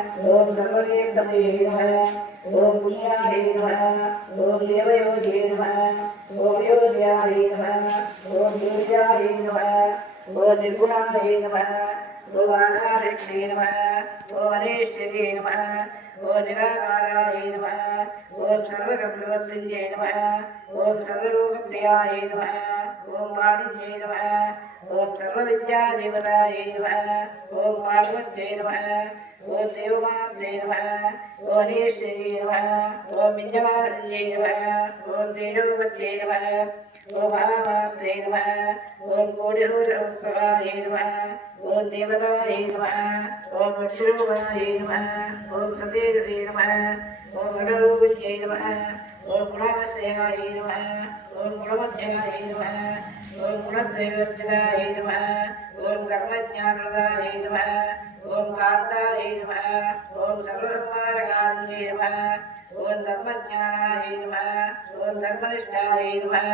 ओम सर्वदेवतये नमः ओम पुण्याय नमः ओम देवयोगे नमः ओम योग्याय नमः ओम योग्याय नमः ओम निर्गुणाय नमः ओम आधारक्षे नमः ओम अनेश्वरे नमः ओम निराकाराय नमः ओम सर्वगम्यवस्त्यै नमः ओम सर्वलोकप्रियाय नमः ओम वाणिज्ये नमः ओम सर्वविद्यादेवताय नमः ओम पार्वत्यै नमः ओम देवमात्रे नमः ओम ईश्वरे नमः ओम विद्यमानये नमः ओम तेजोवत्ये नमः ओम महामात्रे नमः ओम कोटिरूपवाय नमः ओम देवताय नमः ओम अक्षरोवाय नमः ओम सतेजसे नमः ओम अडरूपये नमः ओम गुणवत्याय नमः ओम गुणवत्याय नमः ओम गुणत्रयवर्जिताय नमः ओम कर्मज्ञानप्रदाय नमः ओम कांताय नमः ओम सर्वधर्मार्गाय नमः ओम धर्मज्ञानाय नमः ओम धर्मनिष्ठाय नमः